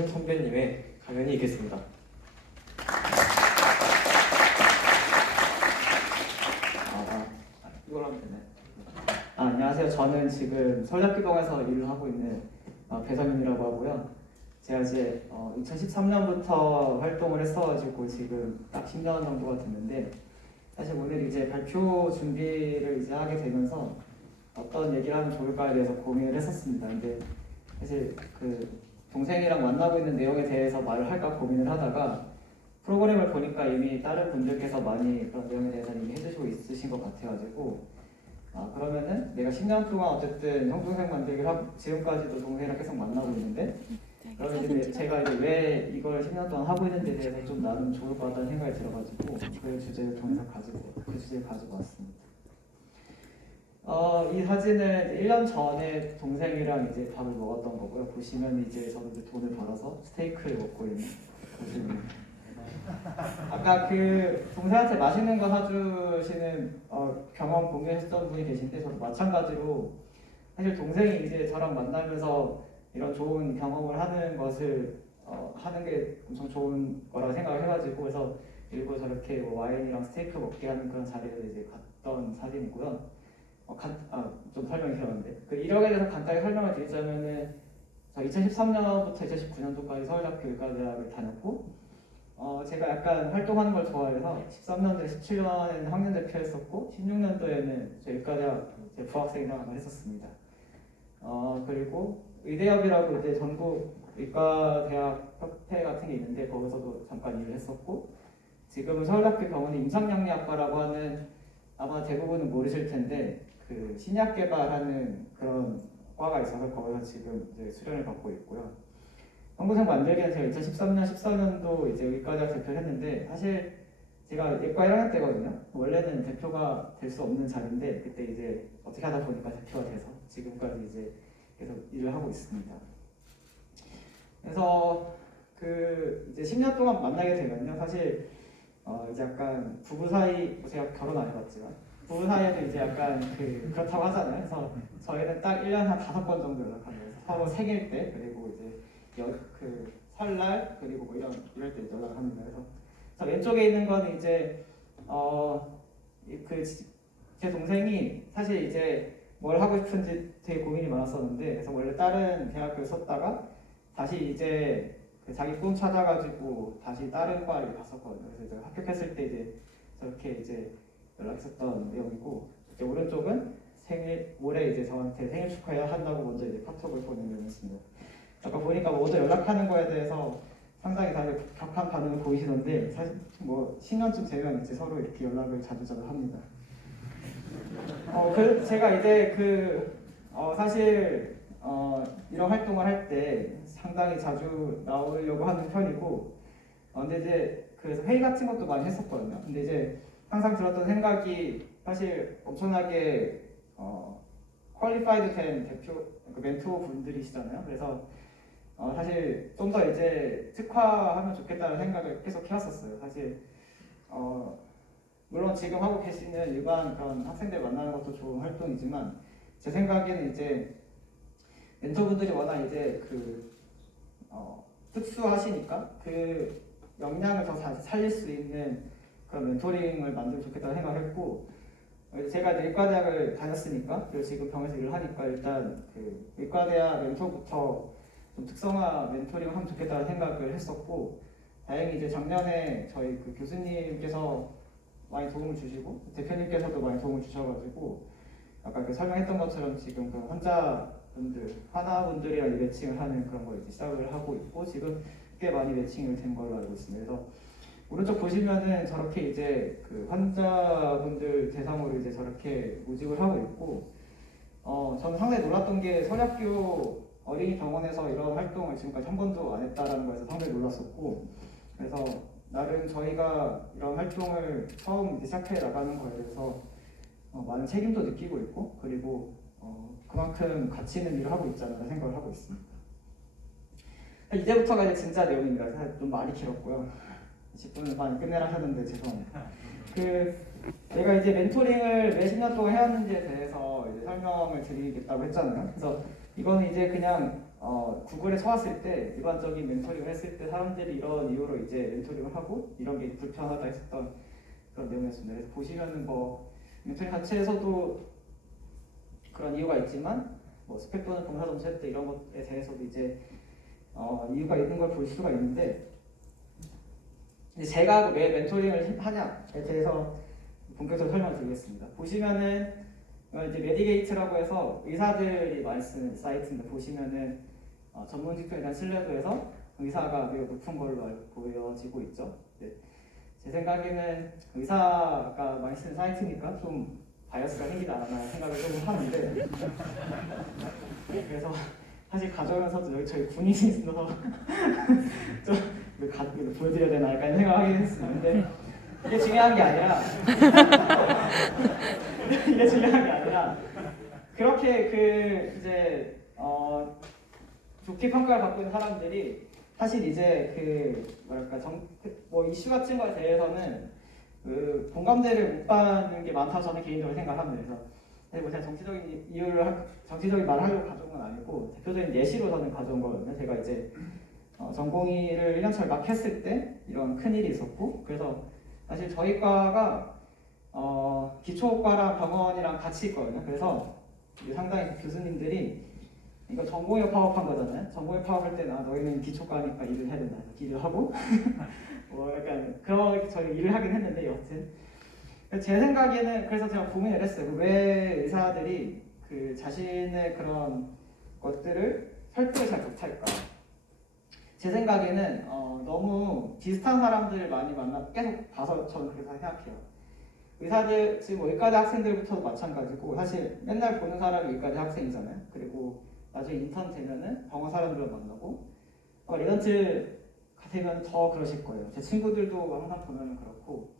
선배님의 강연이 있겠습니다. 이걸 하면 되네. 안녕하세요. 저는 지금 서울대학교동에서 일을 하고 있는 배성윤이라고 하고요. 제가 이제 2013년부터 활동을 했어가지고 지금 딱 10년 정도가 됐는데, 사실 오늘 이제 발표 준비를 이제 하게 되면서 어떤 얘기를 하면 좋을까에 대해서 고민을 했었습니다. 근데 사실 그 동생이랑 만나고 있는 내용에 대해서 말을 할까 고민을 하다가 프로그램을 보니까 이미 다른 분들께서 많이 그런 내용에 대해서 이미 해주시고 있으신 것 같아가지고 그러면은 내가 10년 동안 어쨌든 형 동생 만들기를 하고 지금까지도 동생이랑 계속 만나고 있는데 그러면 이제 제가 이제 왜 이걸 10년 동안 하고 있는지에 대해서 좀 나누면 좋을 것 같다는 생각이 들어가지고 그 주제를 통해서 그 주제를 가지고 왔습니다. 이 사진은 1년 전에 동생이랑 이제 밥을 먹었던 거고요. 보시면 이제 저는 이제 돈을 벌어서 스테이크를 먹고 있는 모습입니다. 아까 그 동생한테 맛있는 거 사주시는 경험 공유했던 분이 계신데 저도 마찬가지로 사실 동생이 이제 저랑 만나면서 이런 좋은 경험을 하는 것을 하는 게 엄청 좋은 거라고 생각을 해가지고 그래서 일부 저렇게 뭐 와인이랑 스테이크 먹게 하는 그런 자리를 이제 갔던 사진이고요. 좀 설명이 길었는데 그 이력에 대해서 간단히 설명을 드리자면은 저 2013년부터 2019년도까지 서울대학교 의과대학을 다녔고 제가 약간 활동하는 걸 좋아해서 13년도에 17년에는 학년대표 했었고 16년도에는 저 의과대학 부학생회장을 했었습니다. 그리고 의대협이라고 이제 전국 의과대학 협회 같은 게 있는데 거기서도 잠깐 일을 했었고 지금은 서울대학교 병원의 임상영리학과라고 하는 아마 대부분은 모르실 텐데 그 신약 개발하는 그런 과가 있어서 거기서 지금 이제 수련을 받고 있고요. 형동생 만들기는 제가 2013년, 14년도 이제 의과대학 대표를 했는데 사실 제가 예과 1학년 때거든요. 원래는 대표가 될 수 없는 자리인데 그때 이제 어떻게 하다 보니까 대표가 돼서 지금까지 이제 계속 일을 하고 있습니다. 그래서 그 이제 10년 동안 만나게 되면요, 사실 이제 약간 부부 사이, 제가 결혼 안 해봤지만 부부 사이에도 이제 약간 그렇다고 하잖아요. 그래서 저희는 딱 1년에 한 5번 정도 연락하면서 서로 생일 때 그리고 이제 그 설날 그리고 뭐 이럴 때 연락을 합니다. 그래서 저 왼쪽에 있는 건 이제 제 동생이 사실 이제 뭘 하고 싶은지 되게 고민이 많았었는데 그래서 원래 다른 대학교에 썼다가 다시 이제 자기 꿈 찾아가지고 다시 다른 과를 갔었거든요. 그래서 제가 합격했을 때 이제 저렇게 이제 연락했었던 내용이고 이제 오른쪽은 올해 이제 저한테 생일 축하해야 한다고 먼저 이제 카톡을 보낸 내용이었습니다. 아까 보니까 모두 연락하는 거에 대해서 상당히 다들 격한 반응을 보이시던데 사실 뭐 10년쯤 되면 이제 서로 이렇게 연락을 자주자주 합니다. 제가 이제 사실 이런 활동을 할 때 상당히 자주 나오려고 하는 편이고 근데 이제 그래서 회의 같은 것도 많이 했었거든요. 근데 이제 항상 들었던 생각이 사실 엄청나게 퀄리파이드 된 멘토 분들이시잖아요. 그래서 사실 좀 더 이제 특화하면 좋겠다는 생각을 계속 해왔었어요. 사실 물론 지금 하고 계시는 일반 그런 학생들 만나는 것도 좋은 활동이지만 제 생각에는 이제 멘토분들이 워낙 이제 특수하시니까 그 역량을 더 살릴 수 있는 그런 멘토링을 만들면 좋겠다고 생각했고 제가 이제 의과대학을 다녔으니까 그리고 지금 병원에서 일을 하니까 일단 그 의과대학 멘토부터 좀 특성화 멘토링을 하면 좋겠다는 생각을 했었고 다행히 이제 작년에 저희 그 교수님께서 많이 도움을 주시고 대표님께서도 많이 도움을 주셔가지고 아까 설명했던 것처럼 지금 그 환자분들이랑 매칭을 하는 그런 걸 이제 시작을 하고 있고 지금 꽤 많이 매칭이 된 걸로 알고 있습니다. 그래서 오른쪽 보시면은 저렇게 이제 그 환자분들 대상으로 이제 저렇게 모집을 하고 있고 저는 상당히 놀랐던 게 서울대학교 어린이 병원에서 이런 활동을 지금까지 한 번도 안 했다라는 거에서 상당히 놀랐었고 그래서 나름 저희가 이런 활동을 처음 이제 시작해 나가는 거에 대해서 많은 책임도 느끼고 있고 그리고 그만큼 가치 있는 일을 하고 있지 않나 생각을 하고 있습니다. 이제부터가 이제 진짜 내용입니다. 사실 좀 말이 길었고요. 10분 반 끝내라 하셨는데 죄송합니다. 제가 이제 멘토링을 왜 10년 동안 해왔는지에 대해서 이제 설명을 드리겠다고 했잖아요. 그래서 이거는 이제 그냥 구글에 쳐왔을 때 일반적인 멘토링을 했을 때 사람들이 이런 이유로 이제 멘토링을 하고 이런 게 불편하다 했었던 그런 내용이었습니다. 그래서 보시면은 뭐 멘토링 자체에서도 그런 이유가 있지만 뭐 스펙 또는 봉사 점수 획득 이런 것에 대해서도 이제 이유가 있는 걸 볼 수가 있는데 이제 제가 왜 멘토링을 하냐에 대해서 본격적으로 설명을 드리겠습니다. 보시면은 이제 메디게이트라고 해서 의사들이 많이 쓰는 사이트인데 보시면은 전문 직종에 대한 신뢰도에서 의사가 매우 높은 걸로 보여지고 있죠. 네. 제 생각에는 의사가 많이 쓰는 사이트니까 좀 바이어스가 생기지 않았나 생각을 조금 하는데 그래서 사실 가져오면서도 여기 저희 군인이 있어서 좀 보여드려야 되나 약간 생각하긴 했었는데 이게 중요한 게 아니라 이게 중요한 게 아니라 그렇게 그 이제 좋게 평가를 받고 있는 사람들이 사실 이제 그 뭐랄까 뭐 이슈 같은 거에 대해서는 그 공감대를 못 받는 게 많다고 저는 개인적으로 생각합니다. 그래서 뭐 제가 정치적인 말을 하려고 가져온 건 아니고 대표적인 예시로 저는 가져온 거거든요. 제가 이제 전공의를 1년차를 막 했을 때 이런 큰 일이 있었고 그래서 사실 저희 과가 기초과랑 병원이랑 같이 있거든요. 그래서 상당히 교수님들이 이거 전공의 파업한 거잖아요. 전공의 파업할 때는 너희는 기초과니까 일을 해야 된다. 일을 하고 뭐 약간 그런 저희 일을 하긴 했는데 여튼 제 생각에는 그래서 제가 고민을 했어요. 왜 의사들이 그 자신의 그런 것들을 설득을 잘 못할까? 제 생각에는 너무 비슷한 사람들을 많이 계속 봐서 저는 그렇게 생각해요. 의사들 지금 의과대 학생들부터도 마찬가지고 사실 맨날 보는 사람이 의과대 학생이잖아요. 그리고 나중에 인턴 되면은 병원 사람들을 만나고 레전트 되면 더 그러실 거예요. 제 친구들도 항상 보면은 그렇고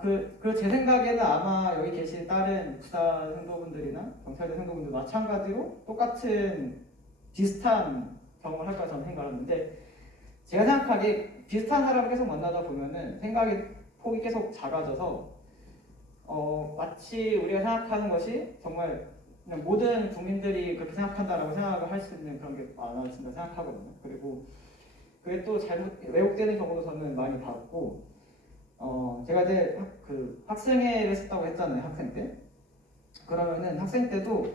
그리고 제 생각에는 아마 여기 계신 다른 부사 생도분들이나 경찰대 생도분들 마찬가지로 똑같은 비슷한 경험을 할 거라 저는 생각하는데 제가 생각하기에 비슷한 사람을 계속 만나다 보면은 생각의 폭이 계속 작아져서 마치 우리가 생각하는 것이 정말 그냥 모든 국민들이 그렇게 생각한다라고 생각을 할 수 있는 그런 게 많아진다 생각하거든요. 그리고 그게 또 잘못 왜곡되는 경우도 저는 많이 봤고 제가 이제 그 학생회를 했었다고 했잖아요. 학생 때 그러면은 학생 때도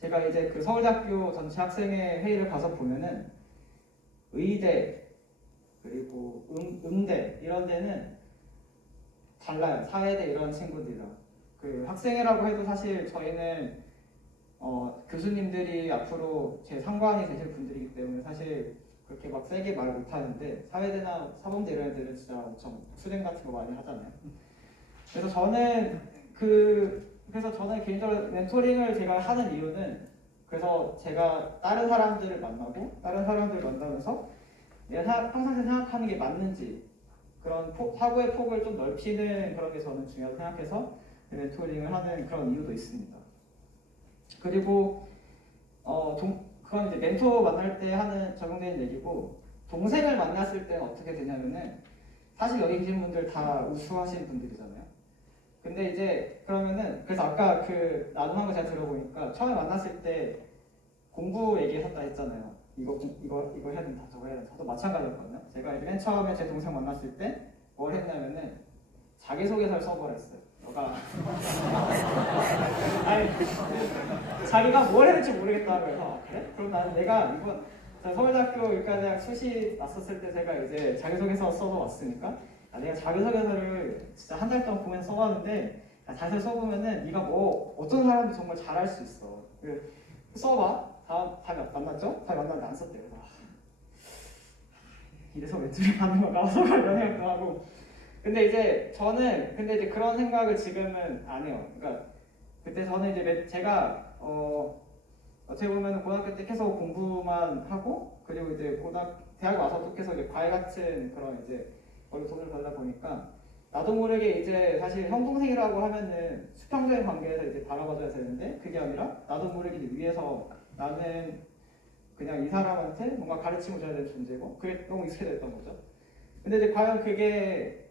제가 이제 그 서울대학교 전체 학생회 회의를 가서 보면은 의대 그리고 음대 이런 데는 달라요. 사회대 이런 친구들이랑 그 학생회라고 해도 사실 저희는 교수님들이 앞으로 제 상관이 되실 분들이기 때문에 사실 그렇게 막 세게 말 못하는데 사회대나 사범대 이런 애들은 진짜 엄청 수행 같은 거 많이 하잖아요. 그래서 저는 개인적으로 멘토링을 제가 하는 이유는 그래서 제가 다른 사람들을 만나면서 내가 평상시에 생각하는 게 맞는지 그런 사고의 폭을 좀 넓히는 그런 게 저는 중요하다고 생각해서 멘토링을 하는 그런 이유도 있습니다. 그리고 그건 이제 멘토 만날 때 하는 적용되는 얘기고 동생을 만났을 때 어떻게 되냐면은 사실 여기 계신 분들 다 우수하신 분들이잖아요. 근데 이제 그래서 아까 그 나눔한 거 제가 들어보니까 처음에 만났을 때 공부 얘기했었다 했잖아요. 이거 해야 된다, 저거 해야 된다. 저도 마찬가지였거든요. 제가 맨 처음에 제 동생 만났을 때 뭘 했냐면은 자기소개서를 써보라 했어요. 너가 아니 자기가 뭘 했는지 모르겠다고 해서 그래? 그럼 나는 내가 이번 서울대학교 의과대학 수시 났었을 때 제가 이제 자기소개서 써서 왔으니까 내가 자기소개서를 진짜 한 달 동안 보면서 써봤는데 자세히 써보면은 네가 뭐 어떤 사람도 정말 잘할 수 있어. 써봐. 다음에 만났죠? 다음에 만났는데 안 썼대요. 그래서 이래서 멘토링 하는 건가 이런 생각도 하고 근데 이제 그런 생각을 지금은 안 해요. 그러니까 그때 저는 이제 제가 어떻게 보면 고등학교 때 계속 공부만 하고 그리고 이제 대학 와서도 계속 이제 과외 같은 그런 이제 거기 돈을 벌다 보니까 나도 모르게 이제 사실 형 동생이라고 하면은 수평적인 관계에서 이제 바라봐줘야 되는데 그게 아니라 나도 모르게 이제 위에서 나는 그냥 이 사람한테 뭔가 가르침을 줘야 되는 존재고 그게 너무 익숙해졌던 거죠. 근데 이제 과연 그게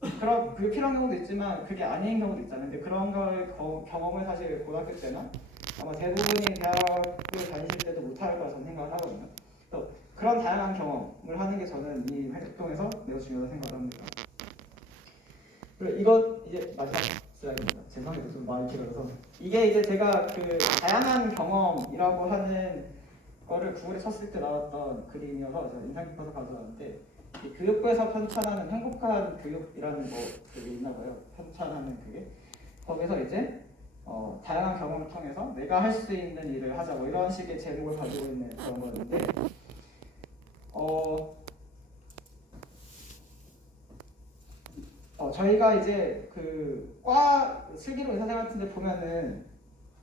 그게 필요한 경우도 있지만 그게 아닌 경우도 있잖아요. 근데 그런 걸 경험을 사실 고등학교 때나 아마 대부분이 대학을 다니실 때도 못할 거라 저는 생각을 하거든요. 또 그런 다양한 경험을 하는 게 저는 이 활동에서 매우 중요하다고 생각을 합니다. 그리고 이것 이제 마지막 슬라이드입니다. 죄송해요, 좀 많이 길어서. 이게 이제 제가 그 다양한 경험이라고 하는 거를 구글에 쳤을 때 나왔던 그림이어서 제가 인상 깊어서 가져왔는데, 이 교육부에서 편찬하는 행복한 교육이라는 거 그게 있나 봐요. 편찬하는 그게. 거기서 이제 다양한 경험을 통해서 내가 할 수 있는 일을 하자 뭐 이런 식의 제목을 가지고 있는 그런 거였는데, 저희가 이제 과 슬기로 의사생활 같은데 보면은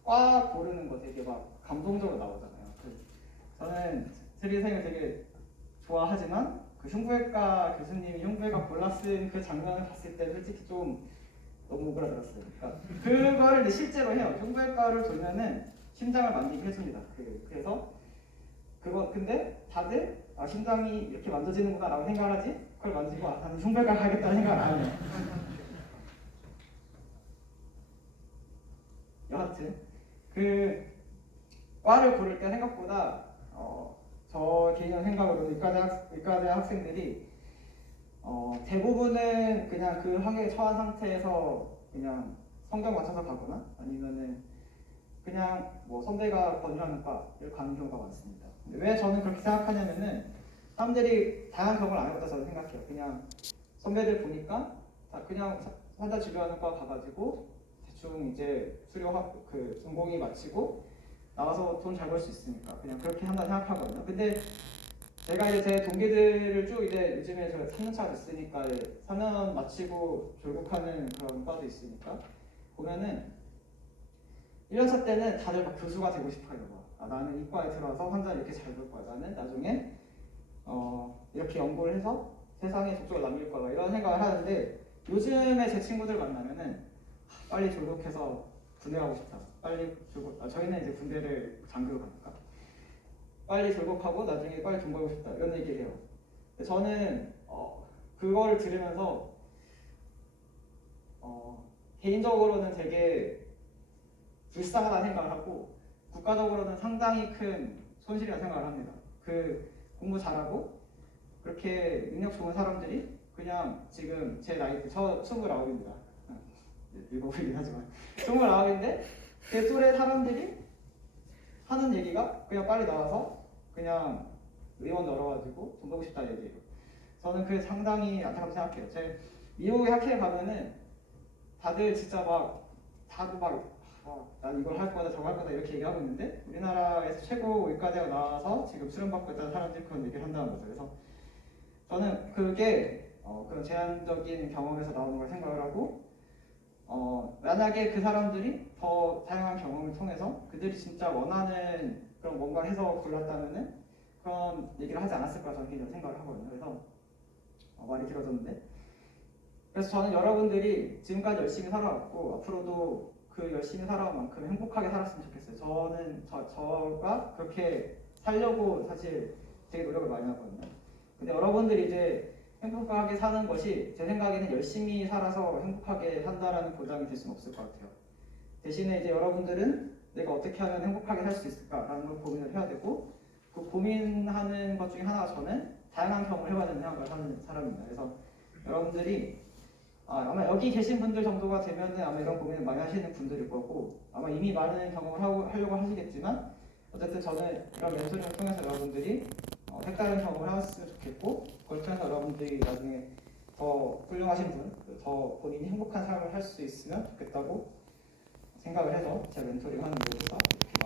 과 고르는 거 되게 막 감동적으로 나오잖아요. 저는 슬기생을 되게 좋아하지만 그 흉부외과 교수님이 흉부외과 골라 쓴 그 장면을 봤을 때 솔직히 좀 너무 오그라들었어요. 그러니까 그거를 실제로 해요. 흉부외과를 돌면은 심장을 만지게 해줍니다. 그래서 그거 근데 다들 심장이 이렇게 만져지는구나라고 생각을 하지 그걸 만지고 나는 흉부외과 가야겠다는 생각을 안 해요. 여하튼 그 과를 고를 때 생각보다 저 개인의 생각으로 의과대 학생들이 대부분은 그냥 그 학교에 처한 상태에서 그냥 성적 맞춰서 가거나 아니면은 그냥 뭐 선배가 권유하는 과를 가는 경우가 많습니다. 근데 왜 저는 그렇게 생각하냐면은 사람들이 다양한 경험을 안 해봤다 저는 생각해요. 그냥 선배들 보니까 다 그냥 환자 진료하는 과 가가지고 대충 이제 수료하고 그 전공이 마치고 나와서 돈 잘 벌 수 있으니까 그냥 그렇게 한다 생각하거든요. 근데 제가 이제 제 동기들을 쭉 이제 요즘에 제가 3년차가 됐으니까 4년 마치고 졸업하는 그런 과도 있으니까 보면은 1년차 때는 다들 막 교수가 되고 싶어요. 나는 이과에 들어와서 환자를 이렇게 잘 볼 거야. 나는 나중에 이렇게 연구를 해서 세상에 족적을 남길 거야. 이런 생각을 하는데 요즘에 제 친구들 만나면은 빨리 졸업해서 군대 가고 싶다. 빨리 저희는 이제 군대를 장교로 가니까 빨리 졸업하고 나중에 빨리 돈 벌고 싶다. 이런 얘기를 해요. 저는 그거를 들으면서 개인적으로는 되게 불쌍하다는 생각을 하고 국가적으로는 상당히 큰 손실이라는 생각을 합니다. 공부 잘하고 그렇게 능력 좋은 사람들이 그냥 지금 제 나이 때 저 29입니다. 읽어 보이긴 하지만 29인데 제 또래 사람들이 하는 얘기가 그냥 빨리 나와서 그냥 의원 열어가지고 돈 벌고 싶다는 얘기예요. 저는 그게 상당히 안타깝다고 생각해요. 제 미국의 학회에 가면은 다들 진짜 다들 난 이걸 할 거다 저거 할 거다 이렇게 얘기하고 있는데 우리나라에서 최고 의과대가 나와서 지금 수련받고 있다는 사람들이 그런 얘기를 한다는 거죠. 그래서 저는 그게 그런 제한적인 경험에서 나오는 걸 생각을 하고 만약에 그 사람들이 더 다양한 경험을 통해서 그들이 진짜 원하는 그런 뭔가 해서 골랐다면은 그런 얘기를 하지 않았을 거라 저는 개인적으로 생각을 하거든요. 그래서 말이 길어졌는데 그래서 저는 여러분들이 지금까지 열심히 살아왔고 앞으로도 그 열심히 살아온 만큼 행복하게 살았으면 좋겠어요. 저는 저가 그렇게 살려고 사실 되게 노력을 많이 하거든요. 근데 여러분들이 이제 행복하게 사는 것이 제 생각에는 열심히 살아서 행복하게 산다라는 보장이 될 수는 없을 것 같아요. 대신에 이제 여러분들은 내가 어떻게 하면 행복하게 살 수 있을까라는 걸 고민을 해야 되고 그 고민하는 것 중에 하나가 저는 다양한 경험을 해봐야 된다는 생각을 하는 사람입니다. 그래서 여러분들이 아마 여기 계신 분들 정도가 되면은 아마 이런 고민을 많이 하시는 분들일 거고 아마 이미 많은 경험을 하려고 하시겠지만 어쨌든 저는 이런 멘토링을 통해서 여러분들이 색다른 경험을 하셨으면 좋겠고 그걸 통해서 여러분들이 나중에 더 훌륭하신 분, 더 본인이 행복한 삶을 할 수 있으면 좋겠다고 생각을 해서 제가 멘토링 하는 이유가 이렇게